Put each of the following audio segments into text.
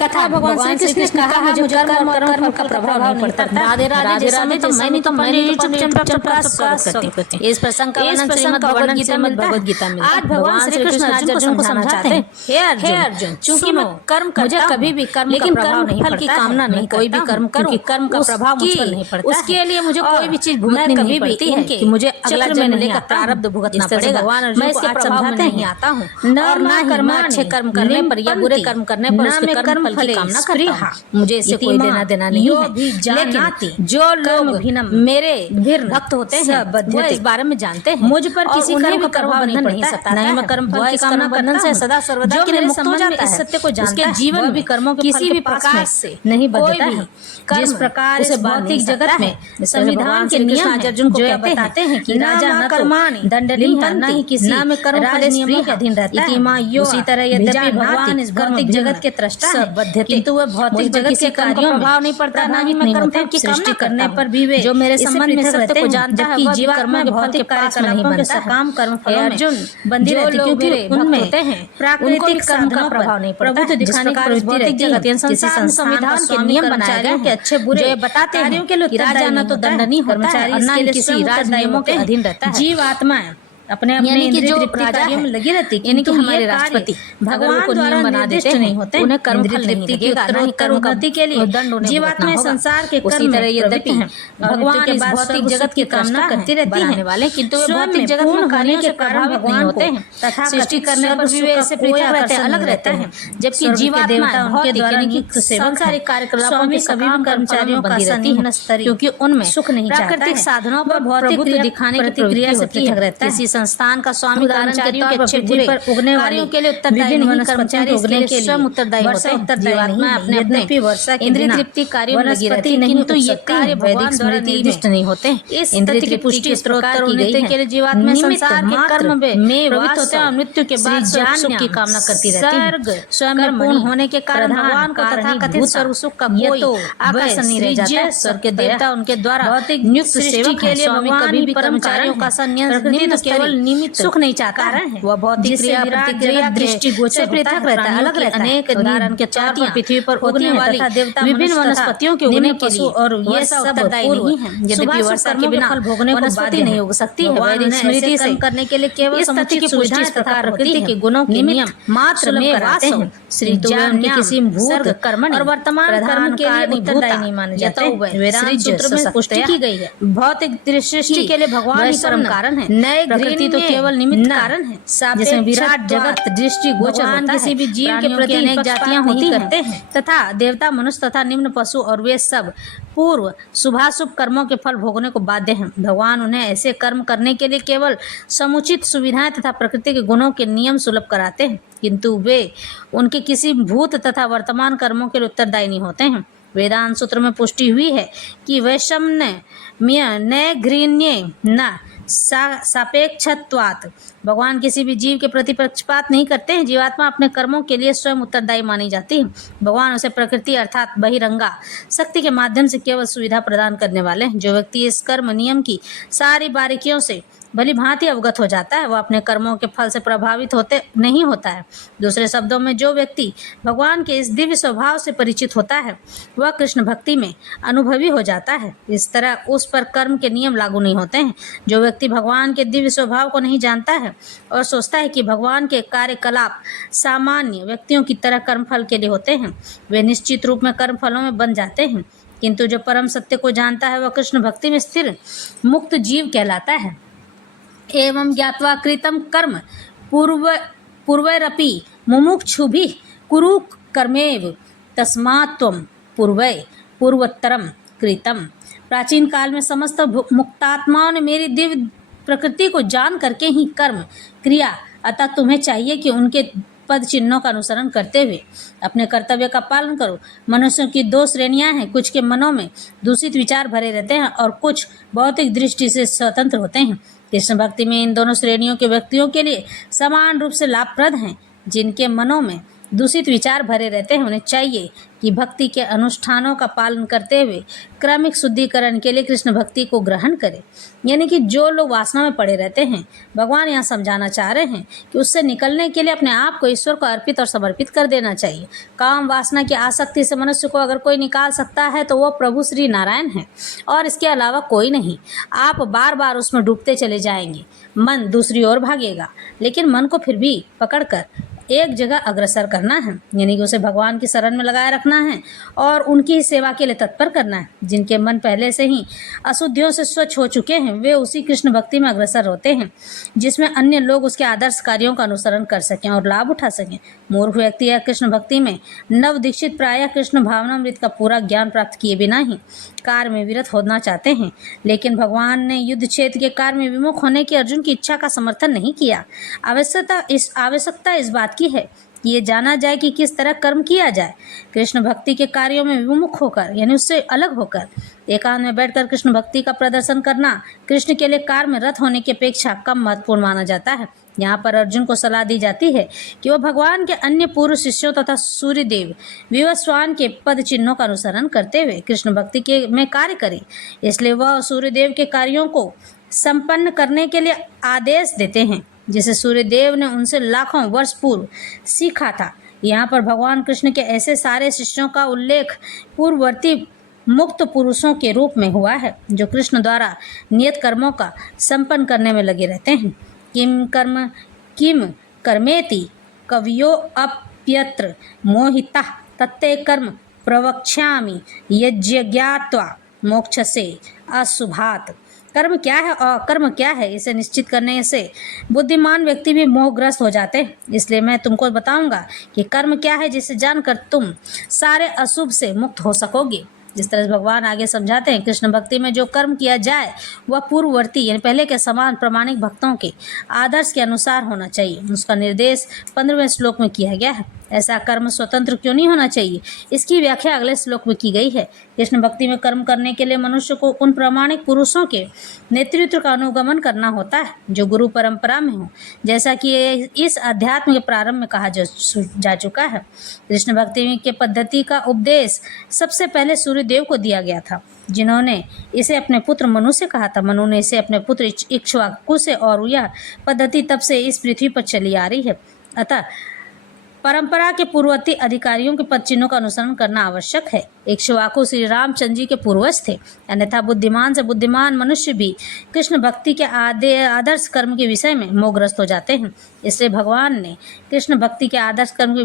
कथा भगवान श्री कृष्ण ने कहा मुझे कर्म और कर्म का प्रभाव नहीं पड़ता। राधे राधे जैसा मैं तो मैंने यूट्यूब चैनल का स्वागत करती हूं। इस प्रसंग का वर्णन श्रीमद् भगवद गीता में आज भगवान श्री कृष्ण अर्जुन को समझाते हैं, हे अर्जुन, चूंकि मैं कर्म मुझे कभी भी कर्म लेकिन कर्म फल की कामना नहीं, कोई भी कर्म करूं कर्म का प्रभाव मुझ पर नहीं पड़ता, उसके लिए मुझे कोई भी चीज भुगतनी नहीं पड़ती है कि मुझे अगला जन्म लेकर प्रारब्ध भुगतना पड़ेगा। मैं इसके प्रभाव में नहीं आता हूँ, और ना कर्म अच्छे कर्म करने पर या बुरे कर्म करने पर उसके कर्म फल की कामना करता हूँ। मुझे इससे कोई देना देना नहीं है। लेकिन जो लोग मेरे भक्त होते हैं वो इस बारे में जानते हैं, मुझ पर किसी कर्म का कर्म बंधन नहीं सकता, नहीं मैं कर्म फल की कामना बंधन से सदा सर्वदा के लिए मुक्त हो जाता है। इस सत्य को जानता है, जीवन भी कर्मों के किसी भी प्रकार से नहीं बंधता है। जिस प्रकार इस भौतिक जगत में संविधान के नियम अर्जुन को बताते हैं कि राजा न कर्माणि दंडनीय न ही किसी में कर्म फल नियमों के अधीन रहता है। उसी तरह यद्यपि भगवान इस भौतिक जगत के त्रष्टा है, किंतु वह भौतिक जगत के कार्यों में प्रभाव नहीं पड़ता, ना ही मैं कर्म फल की कामना करने पर भी वे जो मेरे संबंध में सत्य को जानता है, जबकि जीवात्मा के भौतिक कार्यकलापों के सकाम कर्म फलों में अर्जुन बंधे रहते, क्योंकि उनमें होते हैं प्राकृतिक कर्म का प्रभाव नहीं पड़ता। प्रभुत्व दिखाने की प्रवृत्ति रहती है। संसार संविधान के नियम बनाए गए के अच्छे बुरे बताते हैं कि राजा न तो दंडनीय होता है और न ही किसी राज नियमों के अधीन रहता है। जीवात्मा अपने अपने जो कार्यों में लगी रहती, यानी कि हमारे राष्ट्रपति भगवान को नियम बना देते हैं, होते हैं उन्हें कर्म फल नहीं लगेगा, नहीं कर्म गति के लिए जीवात्मा संसार के कर्म तरह यद्यपि भगवान के भौतिक जगत की कामना करती रहती है वाले, किंतु वे भौतिक जगत में कार्यों से प्रभावित नहीं होते हैं तथा सृष्टि करने पर भी वे ऐसे पृथक रहते हैं, अलग रहते हैं। जबकि जीवात्मा उनके द्वारा की सांसारिक कार्यकलापों में सभी कर्मचारियों का संहीन स्तर, क्योंकि उनमें सुख नहीं प्राकृतिक साधनों पर भौतिक दिखाने की प्रतिक्रिया से पृथक रहता है। संस्थान का स्वामी कर्मचारियों के अच्छे बुरे पर उगने कार्यों के लिए उत्तरदायी नहीं, कर्मचारी उगने के लिए स्वयं उत्तरदायी होते हैं। जीवात्मा अपने अपने वर्षा के इंद्रिय तृप्ति कार्यों में लगी रहती है, किंतु ये कार्य भगवान द्वारा निर्दिष्ट नहीं होते। इस इंद्रिय की पुष्टि स्तोत्र की गई है। के लिए जीवात्मा संसार के कर्म में प्रवृत्त होते हैं, मृत्यु के बाद सुख की कामना करती रहती है। स्वयं पूर्ण होने के कारण भगवान को तथा कथित स्वर्ग सुख का कोई आकर्षण नहीं रह जाता। स्वर्ग के देवता उनके द्वारा भौतिक नियुक्त सेवक के लिए भगवान कभी भी कर्मचारियों का संन्यास केवल निमित्त सुख नहीं चाहता है, वह भौतिक क्रिया प्रतिक्रिया दृष्टि गोचर पृथक रहता है, अलग रहता है। अनेक उदाहरण के तौर पर पृथ्वी पर उगने वाली विभिन्न वनस्पतियों के उगने के लिए और ये सब उत्तरदायी नहीं है। यद्यपि वर्षा के बिना फल भोगने को वनस्पति नहीं उग सकती है, वैदिक स्मृति से करने के लिए केवल समुचित सुविधाएं तथा प्रकृति के गुणों के नियम मात्र में कराते हैं। श्री उनके किसी भूत कर्म और वर्तमान कर्म के लिए उत्तरदायी नहीं माने जाते। वेदांत सूत्र में पुष्टि की गई है, भौतिक सृष्टि के लिए भगवान ही परम कारण है, नए प्रकृति तो केवल निमित्त कारण है। जिसमें विराट जगत दृष्टि गोचर होता है, किसी भी जीव के प्रति अनेक जातियां होती करते हैं तथा देवता मनुष्य तथा निम्न पशु और वे सब पूर्व शुभाशुभ कर्मों के फल भोगने को बाध्य हैं। भगवान उन्हें ऐसे कर्म करने के लिए केवल समुचित सुविधाएं तथा प्रकृति के गुणों के नियम सुलभ कराते हैं, किंतु वे उनके किसी भूत तथा वर्तमान कर्मों के लिए उत्तरदायी नहीं होते हैं। वेदांत सूत्र में पुष्टि हुई है कि वैषम्य न घृण्ये न सापेक्षत्वात्, भगवान किसी भी जीव के प्रति पक्षपात नहीं करते हैं। जीवात्मा अपने कर्मों के लिए स्वयं उत्तरदायी मानी जाती है। भगवान उसे प्रकृति अर्थात बहिरंगा शक्ति के माध्यम से केवल सुविधा प्रदान करने वाले हैं। जो व्यक्ति इस कर्म नियम की सारी बारीकियों से भली भांति अवगत हो जाता है, वह अपने कर्मों के फल से प्रभावित नहीं होता है। दूसरे शब्दों में, जो व्यक्ति भगवान के इस दिव्य स्वभाव से परिचित होता है वह कृष्ण भक्ति में अनुभवी हो जाता है। इस तरह उस पर कर्म के नियम लागू नहीं होते हैं। जो व्यक्ति भगवान के दिव्य स्वभाव को नहीं जानता है और सोचता है कि भगवान के कार्यकलाप सामान्य व्यक्तियों की तरह कर्मफल के लिए होते हैं, वे निश्चित रूप में कर्मफलों में बन जाते हैं। किंतु जो परम सत्य को जानता है वह कृष्ण भक्ति में स्थिर मुक्त जीव कहलाता है। एवं ज्ञात्वा कृतं कर्म पूर्वैरपि मुमुक्षुभिः कुरु कर्मेव तस्मात् त्वं पूर्वोत्तरं कृतं। प्राचीन काल में समस्त मुक्तात्माओं ने मेरी दिव्य प्रकृति को जान करके ही कर्म क्रिया, अतः तुम्हें चाहिए कि उनके पद चिन्हों का अनुसरण करते हुए अपने कर्तव्य का पालन करो। मनुष्यों की दो श्रेणियां हैं, कुछ के मनों में दूषित विचार भरे रहते हैं और कुछ भौतिक दृष्टि से स्वतंत्र होते हैं। कृष्ण भक्ति में इन दोनों श्रेणियों के व्यक्तियों के लिए समान रूप से लाभप्रद हैं। जिनके मनों में दूषित विचार भरे रहते हैं। उन्हें चाहिए कि भक्ति के अनुष्ठानों का पालन करते हुए क्रमिक शुद्धिकरण के लिए कृष्ण भक्ति को ग्रहण करें। यानी कि जो लोग वासना में पड़े रहते हैं, भगवान यहाँ समझाना चाह रहे हैं कि उससे निकलने के लिए अपने आप को ईश्वर को अर्पित और समर्पित कर देना चाहिए। काम वासना की आसक्ति से मनुष्य को अगर कोई निकाल सकता है तो वह प्रभु श्री नारायण है और इसके अलावा कोई नहीं। आप बार बार उसमें डूबते चले जाएंगे, मन दूसरी ओर भागेगा, लेकिन मन को फिर भी पकड़कर एक जगह अग्रसर करना है, यानी कि उसे भगवान की शरण में लगाए रखना है और उनकी ही सेवा के लिए तत्पर करना है। जिनके मन पहले से ही अशुद्धियों से स्वच्छ हो चुके हैं, वे उसी कृष्ण भक्ति में अग्रसर होते हैं जिसमें अन्य लोग उसके आदर्श कार्यों का अनुसरण कर सकें और लाभ उठा सकें। मूर्ख व्यक्ति या कृष्ण भक्ति में नव दीक्षित प्रायः कृष्ण भावनामृत का पूरा ज्ञान प्राप्त किए बिना ही कार्य में विरत होना चाहते हैं, लेकिन भगवान ने युद्ध क्षेत्र के कार्य में विमुख होने की अर्जुन की इच्छा का समर्थन नहीं किया। आवश्यकता इस बात की है कि ये जाना जाए कि किस तरह कर्म किया जाए। कृष्ण भक्ति के कार्यों में विमुख होकर, यानी उससे अलग होकर एकांत में बैठकर कृष्ण भक्ति का प्रदर्शन करना कृष्ण के लिए कार्य में रत होने की अपेक्षा कम महत्वपूर्ण माना जाता है। यहाँ पर अर्जुन को सलाह दी जाती है कि वह भगवान के अन्य पूर्व शिष्यों तथा सूर्यदेव विवस्वान के पद चिन्हों का अनुसरण करते हुए कृष्ण भक्ति के में कार्य करे। इसलिए वह सूर्यदेव के कार्यों को संपन्न करने के लिए आदेश देते हैं, जिसे सूर्यदेव ने उनसे लाखों वर्ष पूर्व सीखा था। यहाँ पर भगवान कृष्ण के ऐसे सारे शिष्यों का उल्लेख पूर्ववर्ती मुक्त पुरुषों के रूप में हुआ है, जो कृष्ण द्वारा नियत कर्मों का संपन्न करने में लगे रहते हैं। किम कर्मेति कवियो अप्यत्र मोहिता तत्ते कर्म प्रवक्ष्यामि यज्ञात्वा मोक्षसे अशुभात्। कर्म क्या है और कर्म क्या है, इसे निश्चित करने से बुद्धिमान व्यक्ति भी मोहग्रस्त हो जाते हैं। इसलिए मैं तुमको बताऊंगा कि कर्म क्या है, जिसे जानकर तुम सारे अशुभ से मुक्त हो सकोगे। जिस तरह से भगवान आगे समझाते हैं, कृष्ण भक्ति में जो कर्म किया जाए वह पूर्ववर्ती यानी पहले के समान प्रमाणिक भक्तों के आदर्श के अनुसार होना चाहिए। उसका निर्देश 15वें श्लोक में किया गया है। ऐसा कर्म स्वतंत्र क्यों नहीं होना चाहिए, इसकी व्याख्या अगले श्लोक में की गई है। कृष्ण भक्ति में कर्म करने के लिए मनुष्य को उन प्रामाणिक पुरुषों के नेतृत्व का अनुगमन करना होता है जो गुरु परंपरा में हो, जैसा कि इस अध्यात्म के प्रारंभ में कहा जा चुका है। कृष्ण भक्ति के पद्धति का उपदेश सबसे पहले सूर्यदेव को दिया गया था, जिन्होंने इसे अपने पुत्र मनु से कहा था। मनु ने इसे अपने पुत्र इक्ष्वाकु से, और यह पद्धति तब से इस पृथ्वी पर चली आ रही है। अतः परंपरा के पूर्ववर्ती अधिकारियों के पद चिन्हों का अनुसरण करना आवश्यक है। इक्ष्वाकु श्री रामचंद्र जी के पूर्वज थे, अन्यथा बुद्धिमान से बुद्धिमान मनुष्य भी कृष्ण भक्ति के आदर्श कर्म के विषय में मोहग्रस्त हो जाते हैं। इसलिए भगवान ने कृष्ण भक्ति के आदर्श कर्म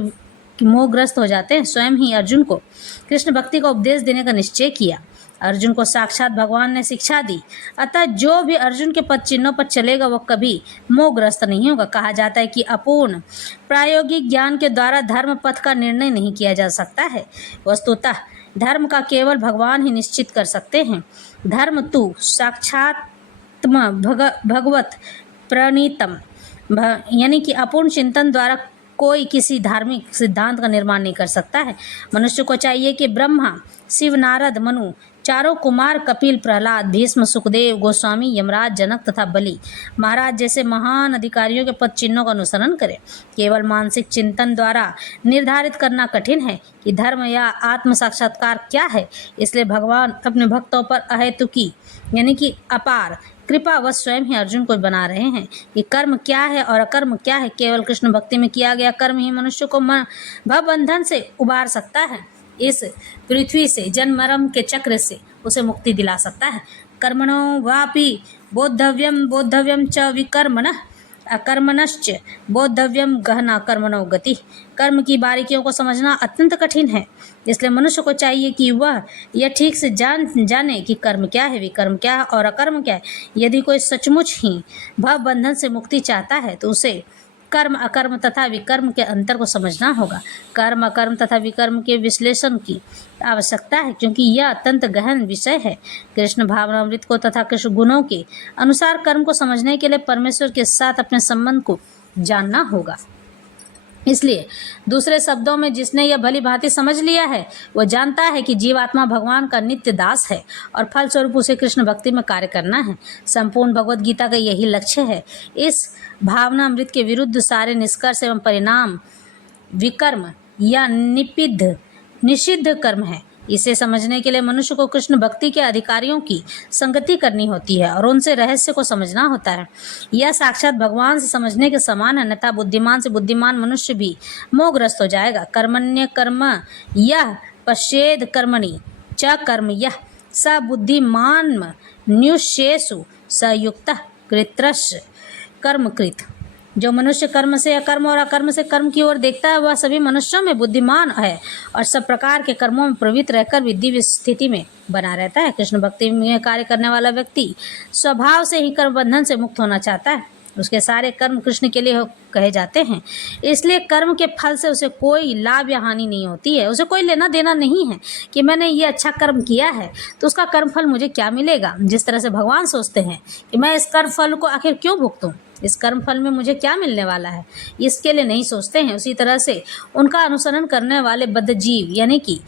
के मोहग्रस्त हो जाते हैं स्वयं ही अर्जुन को कृष्ण भक्ति का उपदेश देने का निश्चय किया। अर्जुन को साक्षात भगवान ने शिक्षा दी, अतः जो भी अर्जुन के पद चिन्हों पर चलेगा वह कभी मोहग्रस्त नहीं होगा। कहा जाता है कि अपूर्ण प्रायोगिक ज्ञान के द्वारा धर्म पथ का निर्णय नहीं किया जा सकता है। वस्तुतः धर्म का केवल भगवान ही निश्चित कर सकते हैं। धर्म तु साक्षात भगवत प्रणीतम, यानी कि अपूर्ण चिंतन द्वारा कोई किसी धार्मिक सिद्धांत का निर्माण नहीं कर सकता है। मनुष्य को चाहिए कि ब्रह्मा, शिव, नारद, मनु, चारों कुमार, कपिल, प्रहलाद, भीष्म, सुखदेव गोस्वामी, यमराज, जनक तथा बलि महाराज जैसे महान अधिकारियों के पद चिन्हों का अनुसरण करें। केवल मानसिक चिंतन द्वारा निर्धारित करना कठिन है कि धर्म या आत्म साक्षात्कार क्या है। इसलिए भगवान अपने भक्तों पर अहेतुकी यानी कि अपार कृपा व स्वयं ही अर्जुन को बना रहे हैं कि कर्म क्या है और अकर्म क्या है। केवल कृष्ण भक्ति में किया गया कर्म ही मनुष्य को भवबंधन से उबार सकता है, इस पृथ्वी से जन्म मरण के चक्र से उसे मुक्ति दिला सकता है। कर्मणो वापि बोद्धव्यम च विकर्मणः अकर्मणश्च बोद्धव्यम गहना कर्मणो गति। कर्म की बारीकियों को समझना अत्यंत कठिन है, इसलिए मनुष्य को चाहिए कि वह यह ठीक से जाने कि कर्म क्या है, विकर्म क्या है और अकर्म क्या है। यदि कोई सचमुच ही भव बंधन से मुक्ति चाहता है तो उसे कर्म, अकर्म तथा विकर्म के अंतर को समझना होगा। कर्म, अकर्म तथा विकर्म के विश्लेषण की आवश्यकता है, क्योंकि यह अत्यंत गहन विषय है। कृष्ण भावनामृत को तथा कृष्ण गुणों के अनुसार कर्म को समझने के लिए परमेश्वर के साथ अपने संबंध को जानना होगा। इसलिए दूसरे शब्दों में जिसने यह भली भांति समझ लिया है वह जानता है कि जीवात्मा भगवान का नित्य दास है और फलस्वरूप उसे कृष्ण भक्ति में कार्य करना है। संपूर्ण भगवत गीता का यही लक्ष्य है। इस भावना अमृत के विरुद्ध सारे निष्कर्ष एवं परिणाम विकर्म या निषिद्ध कर्म है। इसे समझने के लिए मनुष्य को कृष्ण भक्ति के अधिकारियों की संगति करनी होती है और उनसे रहस्य को समझना होता है। यह साक्षात भगवान से समझने के समान है, अन्यथा बुद्धिमान से बुद्धिमान मनुष्य भी मोहग्रस्त हो जाएगा। कर्मण्य कर्म यह पश्येद कर्मणि च कर्म यह स बुद्धिमान न्युष्येषु स युक्तः कृत्रस्य कर्मकृत। जो मनुष्य कर्म से अकर्म और अकर्म से कर्म की ओर देखता है वह सभी मनुष्यों में बुद्धिमान है और सब प्रकार के कर्मों में प्रवृत्त रहकर भी दिव्य स्थिति में बना रहता है। कृष्ण भक्ति में कार्य करने वाला व्यक्ति स्वभाव से ही कर्म बंधन से मुक्त होना चाहता है। उसके सारे कर्म कृष्ण के लिए कहे जाते हैं, इसलिए कर्म के फल से उसे कोई लाभ या हानि नहीं होती है। उसे कोई लेना देना नहीं है कि मैंने ये अच्छा कर्म किया है तो उसका कर्म फल मुझे क्या मिलेगा। जिस तरह से भगवान सोचते हैं कि मैं इस कर्म फल को आखिर क्यों भुगतूं, इस कर्म फल में मुझे क्या मिलने वाला है, इसके लिए नहीं सोचते हैं। उसी तरह से उनका अनुसरण करने वाले बद्ध जीव यानी कि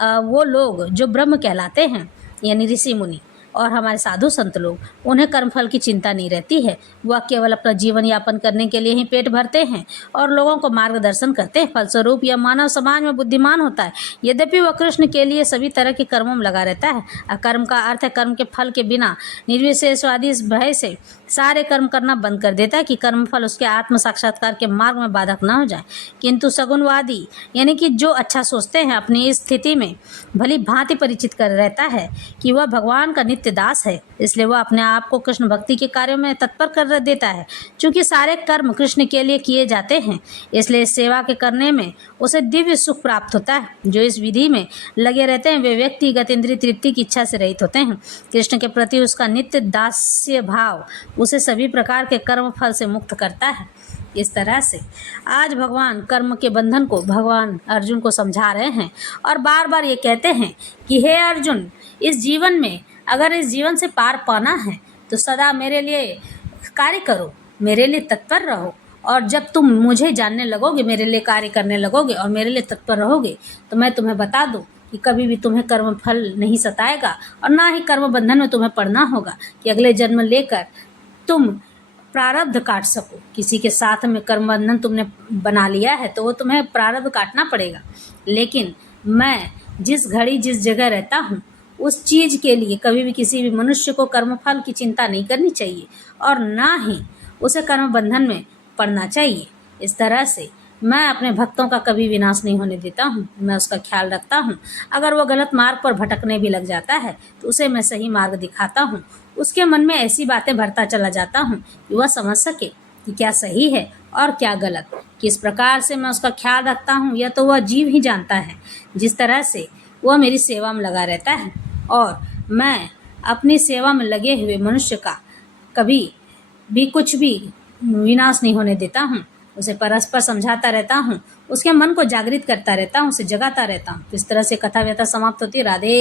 वो लोग जो ब्रह्म कहलाते हैं यानी ऋषि मुनि और हमारे साधु संत लोग, उन्हें कर्मफल की चिंता नहीं रहती है। वह केवल अपना जीवन यापन करने के लिए ही पेट भरते हैं और लोगों को मार्गदर्शन करते हैं। फलस्वरूप यह मानव समाज में बुद्धिमान होता है, यद्यपि वह कृष्ण के लिए सभी तरह के कर्मों में लगा रहता है। अकर्म का अर्थ है कर्म के फल के बिना निर्विशेषवादी भय से सारे कर्म करना बंद कर देता है कि कर्मफल उसके आत्म साक्षात्कार के मार्ग में बाधक न हो जाए। किंतु सगुणवादी यानी कि जो अच्छा सोचते हैं अपनी इस स्थिति में भली भांति परिचित कर रहता है कि वह भगवान का नित्य दास है, इसलिए वह अपने आप को कृष्ण भक्ति के कार्यों में तत्पर कर देता है। चूंकि सारे कर्म कृष्ण के लिए किए जाते हैं, इसलिए इस सेवा के करने में उसे दिव्य सुख प्राप्त होता है। जो इस विधि में लगे रहते हैं वे व्यक्तिगत इंद्रिय तृप्ति की इच्छा से रहित होते हैं। कृष्ण के प्रति उसका नित्य दास्य भाव उसे सभी प्रकार के कर्म फल से मुक्त करता है। इस तरह से आज भगवान कर्म के बंधन को भगवान अर्जुन को समझा रहे हैं और बार बार ये कहते हैं कि हे अर्जुन, इस जीवन में अगर इस जीवन से पार पाना है तो सदा मेरे लिए कार्य करो, मेरे लिए तत्पर रहो। और जब तुम मुझे जानने लगोगे, मेरे लिए कार्य करने लगोगे और मेरे लिए तत्पर रहोगे तो मैं तुम्हें बता दूं कि कभी भी तुम्हें कर्म फल नहीं सताएगा और ना ही कर्म बंधन में तुम्हें पड़ना होगा कि अगले जन्म लेकर तुम प्रारब्ध काट सको। किसी के साथ में कर्म बंधन तुमने बना लिया है तो वो तुम्हें प्रारब्ध काटना पड़ेगा। लेकिन मैं जिस घड़ी जिस जगह रहता हूँ उस चीज़ के लिए कभी भी किसी भी मनुष्य को कर्मफल की चिंता नहीं करनी चाहिए और ना ही उसे कर्म बंधन में पड़ना चाहिए। इस तरह से मैं अपने भक्तों का कभी विनाश नहीं होने देता हूँ, मैं उसका ख्याल रखता हूँ। अगर वो गलत मार्ग पर भटकने भी लग जाता है तो उसे मैं सही मार्ग दिखाता हूँ। उसके मन में ऐसी बातें भरता चला जाता हूँ कि वह समझ सके कि क्या सही है और क्या गलत। किस प्रकार से मैं उसका ख्याल रखता हूँ यह तो वह जीव ही जानता है। जिस तरह से वह मेरी सेवा में लगा रहता है और मैं अपनी सेवा में लगे हुए मनुष्य का कभी भी कुछ भी विनाश नहीं होने देता हूँ। उसे परस्पर समझाता रहता हूँ, उसके मन को जागृत करता रहता हूँ, उसे जगाता रहता हूँ। इस तरह से कथा व्यथा समाप्त होती है। राधे।